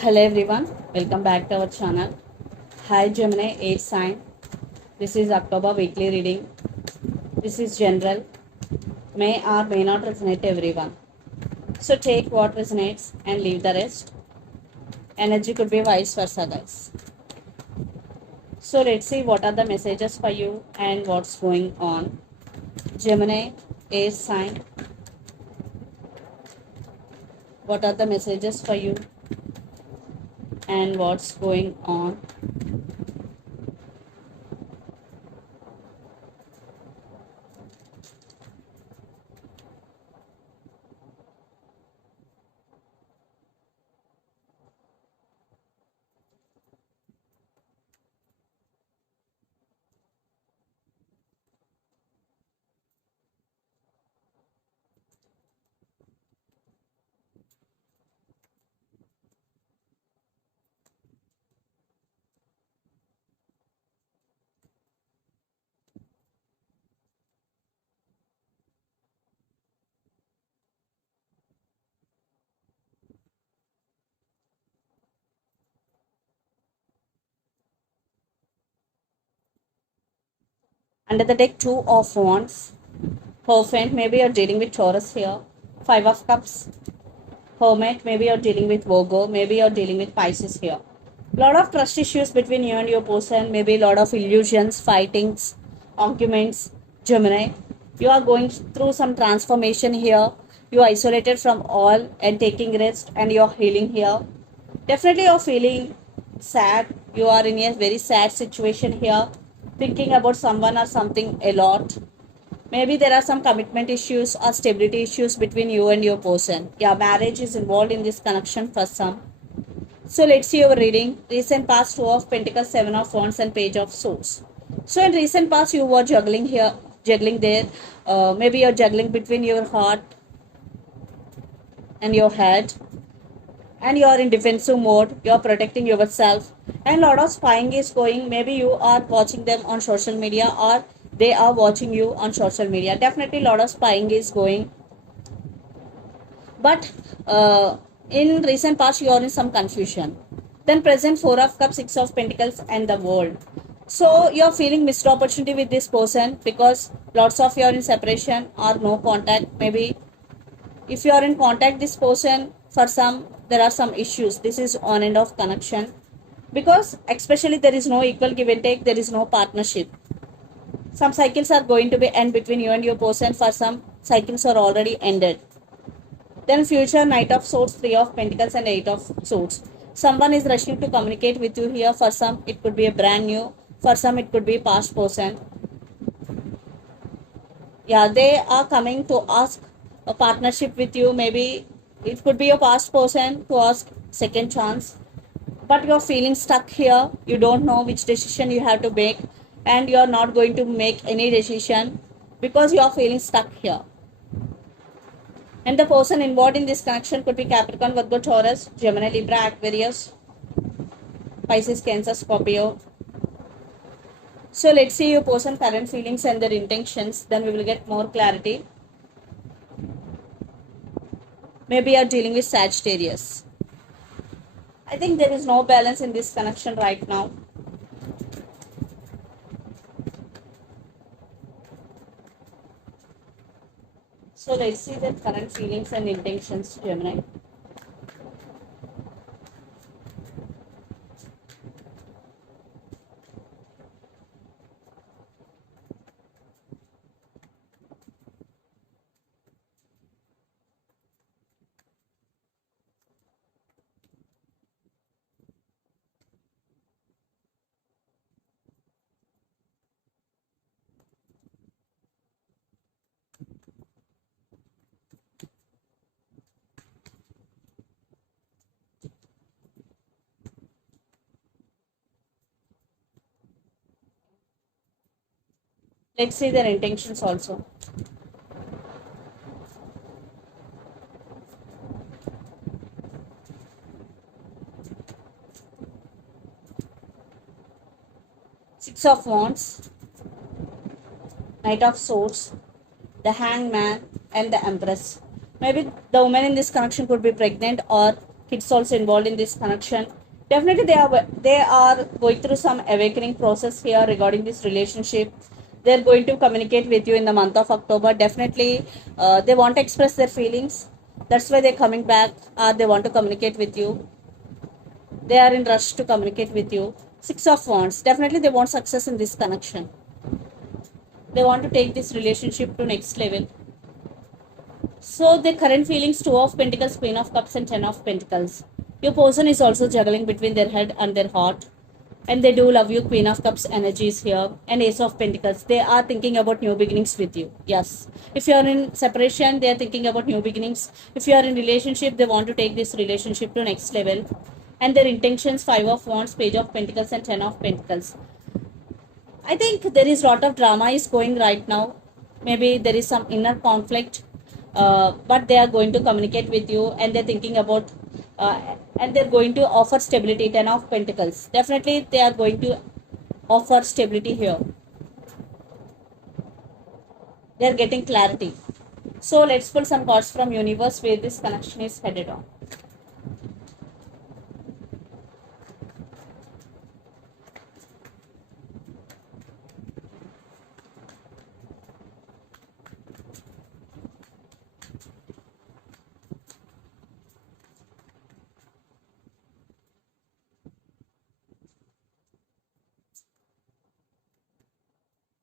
Hello everyone, welcome back to our channel. Hi Gemini, Air sign. This is October weekly reading. This is general. May or may not resonate everyone. So take what resonates and leave the rest. Energy could be vice versa, guys. So let's see what are the messages for you and what's going on. Gemini, Air sign. What are the messages for you and what's going on? Under the deck, Two of Wands. Hierophant, maybe you're dealing with Taurus here. Five of Cups. Hermit, maybe you're dealing with Virgo, maybe you're dealing with Pisces here. Lot of trust issues between you and your person, maybe a lot of illusions, fightings, arguments. Gemini, you are going through some transformation here. You are isolated from all and taking rest, and you're healing here. Definitely you're feeling sad. You are in a very sad situation here, thinking about someone or something a lot. Maybe there are some commitment issues or stability issues between you and your person. Yeah, marriage is involved in this connection for some. So let's see your reading. Recent past, Two of Pentacles, Seven of Wands, and Page of Swords. So in recent past, you were juggling here, juggling there. Maybe you're juggling between your heart and your head, and you are in defensive mode. You are protecting yourself, and lot of spying is going. Maybe you are watching them on social media, or they are watching you on social media. Definitely lot of spying is going, but in recent past you are in some confusion. Then present, Four of Cups, Six of Pentacles, and the World. So you are feeling missed opportunity with this person, because lots of you are in separation or no contact. Maybe if you are in contact this person, for some there are some issues. This is on and off connection, because especially there is no equal give and take, there is no partnership. Some cycles are going to be end between you and your person. For some, cycles are already ended. Then future, Knight of Swords, Three of Pentacles, and Eight of Swords. Someone is rushing to communicate with you here. For some it could be a brand new, for some it could be past person. Yeah, they are coming to ask a partnership with you. Maybe it could be a past person to ask second chance, but you're feeling stuck here. You don't know which decision you have to make, and you're not going to make any decision because you're feeling stuck here. And the person involved in this connection could be Capricorn, Virgo, Taurus, Gemini, Libra, Aquarius, Pisces, Cancer, Scorpio. So let's see your person current feelings and their intentions, then we will get more clarity. Maybe you're dealing with Sagittarius. I think there is no balance in this connection right now. So let's see the current feelings and intentions, Gemini. Let's see their intentions also. Six of Wands, Knight of Swords, the Hangman, and the Empress. Maybe the woman in this connection could be pregnant, or kids also involved in this connection. Definitely they are going through some awakening process here regarding this relationship. They're going to communicate with you in the month of October. Definitely they want to express their feelings. That's why they're coming back, or they want to communicate with you. They are in rush to communicate with you. Six of Wands, definitely they want success in this connection. They want to take this relationship to next level. So the current feelings, Two of Pentacles, Queen of Cups and Ten of Pentacles. Your person is also juggling between their head and their heart. And they do love you. Queen of Cups energy is here. And Ace of Pentacles. They are thinking about new beginnings with you. Yes. If you are in separation, they are thinking about new beginnings. If you are in relationship, they want to take this relationship to next level. And their intentions, Five of Wands, Page of Pentacles and Ten of Pentacles. I think there is a lot of drama is going right now. Maybe there is some inner conflict, but they are going to communicate with you, and they're thinking about, and they're going to offer stability. Ten of Pentacles. Definitely, they are going to offer stability here. They're getting clarity. So let's pull some cards from universe where this connection is headed on.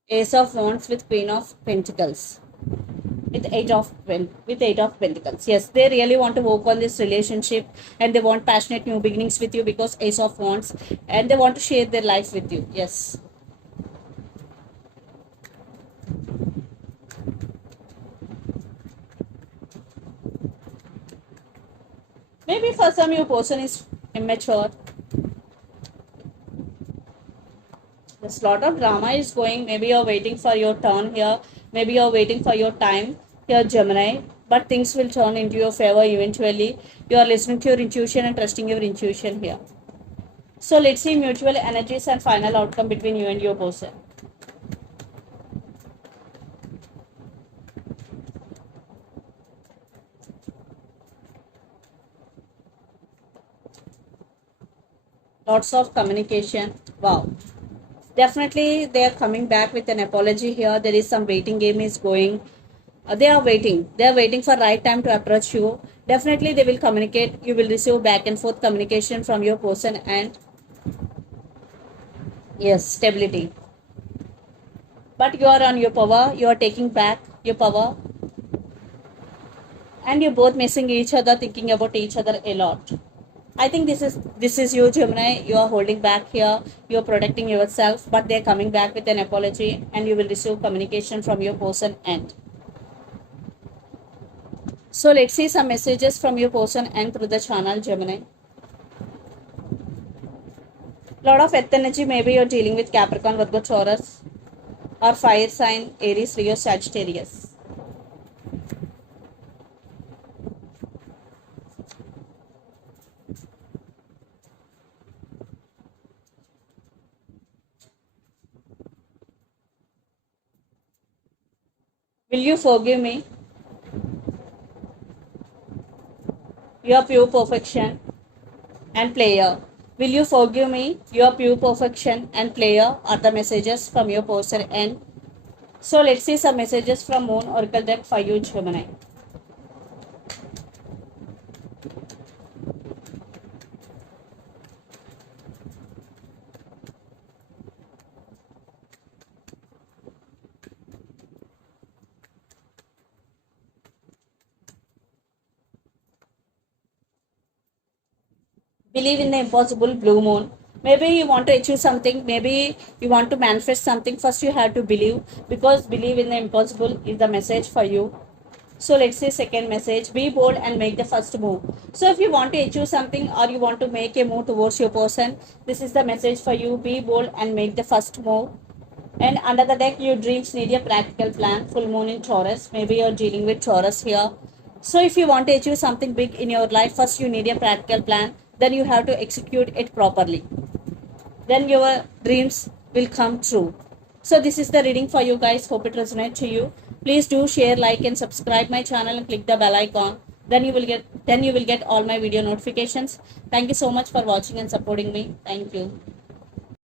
Ace of Wands with Queen of Pentacles. With Eight of Pentacles. Yes, they really want to work on this relationship, and they want passionate new beginnings with you because Ace of Wands, and they want to share their life with you. Yes. Maybe for some your person is immature. There's a lot of drama is going. Maybe you're waiting for your turn here. Maybe you're waiting for your time here, Gemini. But things will turn into your favor eventually. You are listening to your intuition and trusting your intuition here. So let's see mutual energies and final outcome between you and your person. Lots of communication. Wow. Definitely they are coming back with an apology here. There is some waiting game is going. They are waiting for right time to approach you. Definitely they will communicate. You will receive back and forth communication from your person, and yes, stability. But you are on your power. You are taking back your power, and you're both missing each other, thinking about each other a lot. I think this is you, Gemini. You are holding back here. You are protecting yourself, but they're coming back with an apology, and you will receive communication from your person end. So let's see some messages from your person and through the channel, Gemini. Lot of earth energy. Maybe you're dealing with Capricorn, Virgo, Taurus, or fire sign, Aries, Leo, Sagittarius. Will you forgive me? Your pure perfection and player. Will you forgive me? Your pure perfection and player are the messages from your person end. So let's see some messages from Moon Oracle deck for you, Gemini. Believe in the impossible, blue moon. Maybe you want to achieve something, maybe you want to manifest something. First you have to believe, because believe in the impossible is the message for you. So let's say second message, be bold and make the first move. So if you want to achieve something, or you want to make a move towards your person, this is the message for you. Be bold and make the first move. And under the deck, your dreams need a practical plan. Full moon in Taurus. Maybe you're dealing with Taurus here. So if you want to achieve something big in your life, first you need a practical plan. Then you have to execute it properly. Then your dreams will come true. So this is the reading for you guys. Hope it resonates to you. Please do share, like and subscribe my channel and click the bell icon then you will get all my video notifications. Thank you so much for watching and supporting me. Thank you.